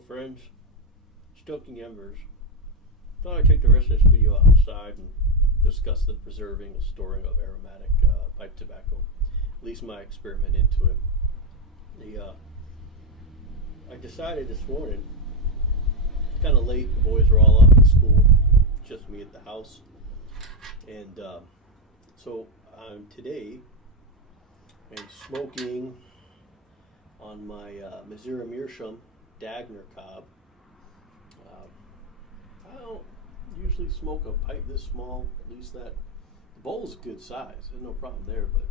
Hello friends, stoking embers. Thought I'd take the rest of this video outside and discuss the preserving and storing of aromatic pipe tobacco, at least my experiment into it. I decided this morning, it's kind of late, the boys were all off at school, just me at the house, and so today I'm smoking on my Missouri Meerschaum Dagner cob. I don't usually smoke a pipe this small, at least that. The bowl's a good size, there's no problem there, but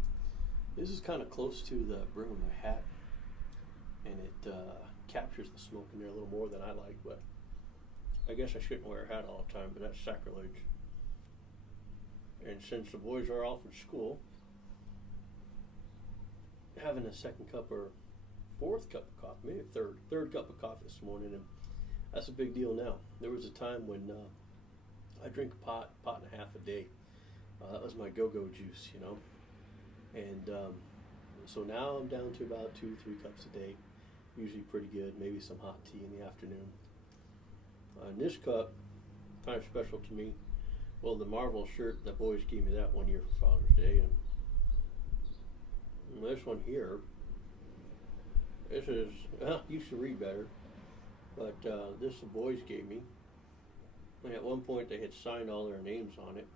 this is kind of close to the brim of my hat, and it captures the smoke in there a little more than I like, but I guess I shouldn't wear a hat all the time, but that's sacrilege. And since the boys are off at school, having a second cup or fourth cup of coffee, maybe a third cup of coffee this morning, and that's a big deal now. There was a time when I drink a pot and a half a day. That was my go-go juice, you know. And so now I'm down to about 2-3 cups a day, usually pretty good. Maybe some hot tea in the afternoon. And this cup, kind of special to me. Well, the Marvel shirt, the boys gave me that one year for Father's Day, and this one here. This is, used to read better, but this the boys gave me. And at one point they had signed all their names on it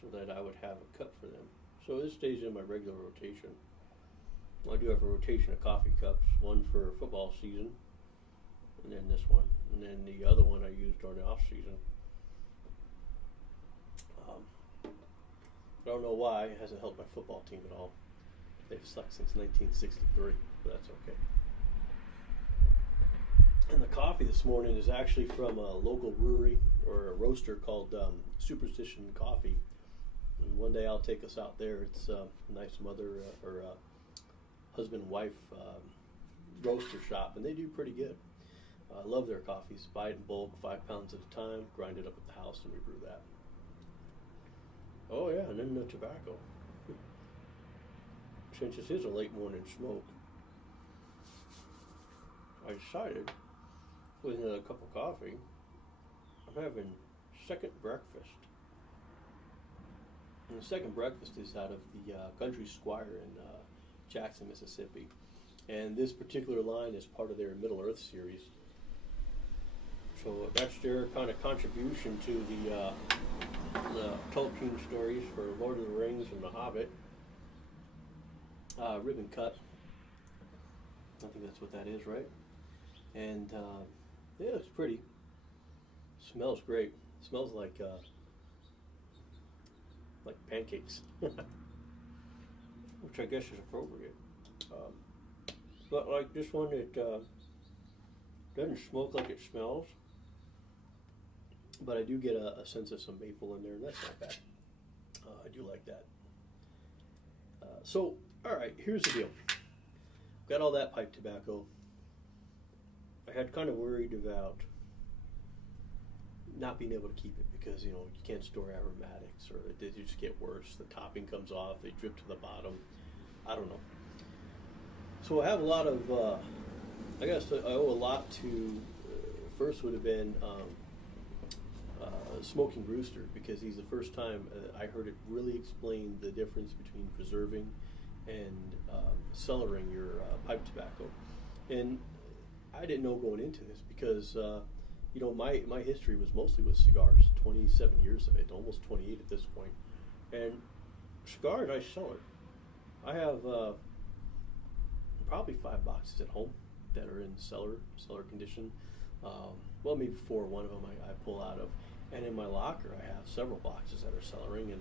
so that I would have a cup for them. So this stays in my regular rotation. I do have a rotation of coffee cups, one for football season, and then this one, and then the other one I use during the off season. I don't know why, it hasn't helped my football team at all. They've sucked since 1963, but that's okay. And the coffee this morning is actually from a local brewery or a roaster called Superstition Coffee. And one day I'll take us out there. It's a nice mother or husband and wife roaster shop, and they do pretty good. I love their coffees. Buy it in bulk, 5 pounds at a time, grind it up at the house, and we brew that. Oh yeah, and then the tobacco. Since this is a late morning smoke, I decided with a cup of coffee, I'm having second breakfast. And the second breakfast is out of the Country Squire in Jackson, Mississippi. And this particular line is part of their Middle Earth series. So that's their kind of contribution to the Tolkien stories for Lord of the Rings and The Hobbit. Ribbon cut. I think that's what that is, right? And yeah, it's pretty. Smells great. Smells like pancakes, which I guess is appropriate. But like this one, it doesn't smoke like it smells. But I do get a sense of some maple in there, and that's not bad. I do like that. So, all right, here's the deal. Got all that pipe tobacco. I had kind of worried about not being able to keep it because, you know, you can't store aromatics or they just get worse. The topping comes off, they drip to the bottom. I don't know. So I have a lot of, I guess I owe a lot to, first would have been Smoking Rooster, because he's the first time I heard it really explain the difference between preserving and cellaring your pipe tobacco. And I didn't know going into this because, you know, my history was mostly with cigars, 27 years of it, almost 28 at this point. And cigars, I cellar. I have probably 5 boxes at home that are in cellar condition. Well, maybe 4. One of them I pull out of. And in my locker, I have several boxes that are cellaring and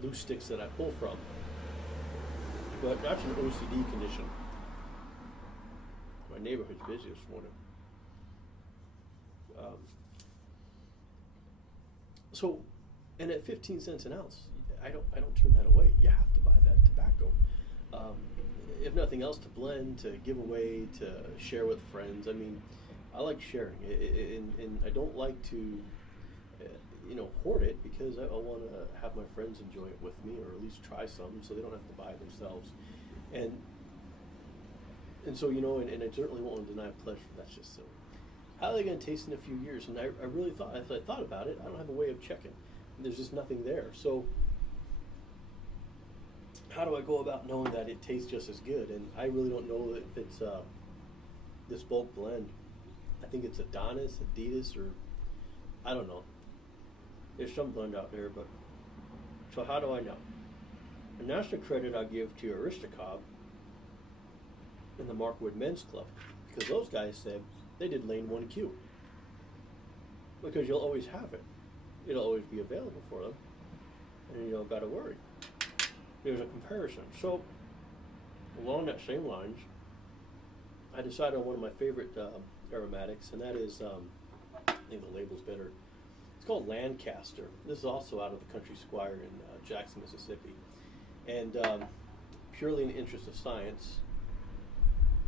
loose sticks that I pull from. But that's an OCD condition. My neighborhood's busy this morning. So, and at 15 cents an ounce, I don't turn that away. You have to buy that tobacco. If nothing else, to blend, to give away, to share with friends. I mean, I like sharing, and I don't like to, hoard it, because I want to have my friends enjoy it with me, or at least try some, so they don't have to buy it themselves. And so, and I certainly won't deny pleasure. That's just silly. how are they going to taste in a few years? And I really thought, as I thought about it, I don't have a way of checking. There's just nothing there. So how do I go about knowing that it tastes just as good? And I really don't know if it's this bulk blend. I think it's Adonis, Adidas, or I don't know. There's some blend out there, but so how do I know? And that's the credit I give to Aristocob and the Markwood Men's Club, because those guys said they did lane 1Q. Because you'll always have it. It'll always be available for them, and you don't got to worry. There's a comparison. So, along that same lines, I decided on one of my favorite aromatics, and that is, I think the label's better. It's called Lancaster. This is also out of the Country Squire in Jackson, Mississippi. And purely in the interest of science,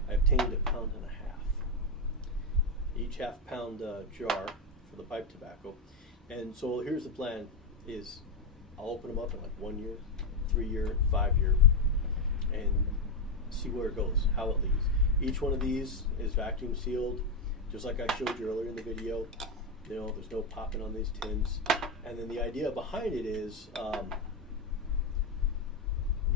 I obtained 1.5 pounds. Each half-pound jar for the pipe tobacco. And so here's the plan: is I'll open them up in like 1 year, 3 year, 5 year, and see where it goes, how it leaves. Each one of these is vacuum sealed, just like I showed you earlier in the video. You know, there's no popping on these tins. And then the idea behind it is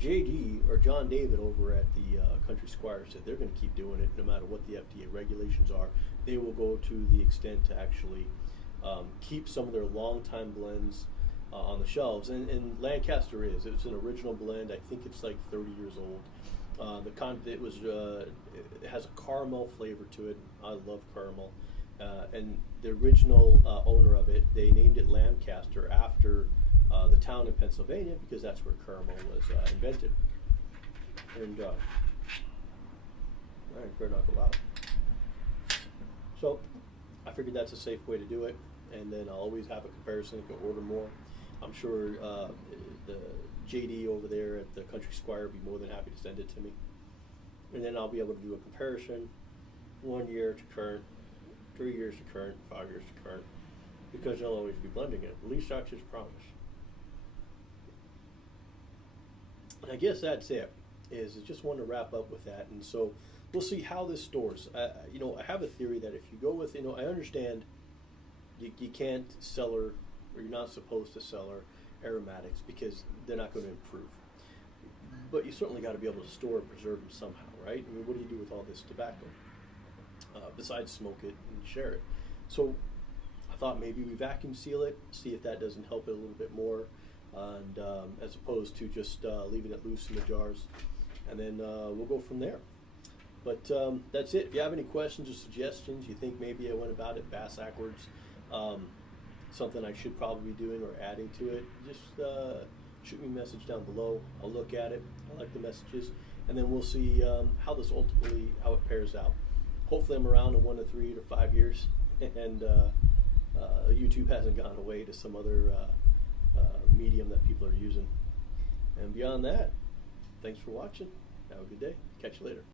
JD or John David over at the Country Squire said they're going to keep doing it no matter what the FDA regulations are. They will go to the extent to actually keep some of their long-time blends on the shelves. And Lancaster it's an original blend. I think it's like 30 years old. It has a caramel flavor to it. I love caramel. And the original owner of it, they named it Lancaster after the town in Pennsylvania, because that's where caramel was invented. And I better not go out. So I figured that's a safe way to do it, and then I'll always have a comparison. You can order more. I'm sure the JD over there at the Country Squire will be more than happy to send it to me, and then I'll be able to do a comparison: 1 year to current, 3 years to current, 5 years to current, because they'll always be blending it. At least that's his promise. And I guess that's it. I just want to wrap up with that, and so we'll see how this stores. I have a theory that if you go with, I understand you can't cellar, or you're not supposed to cellar aromatics because they're not going to improve. But you certainly got to be able to store and preserve them somehow, right? I mean, what do you do with all this tobacco besides smoke it and share it? So I thought maybe we vacuum seal it, see if that doesn't help it a little bit more, and as opposed to just leaving it loose in the jars, and then we'll go from there. But that's it. If you have any questions or suggestions, you think maybe I went about it backwards, something I should probably be doing or adding to it, just shoot me a message down below. I'll look at it. I like the messages, and then we'll see how it pairs out. Hopefully I'm around in 1 to 3 to 5 years, and YouTube hasn't gone away to some other medium that people are using. And beyond that, thanks for watching. Have a good day. Catch you later.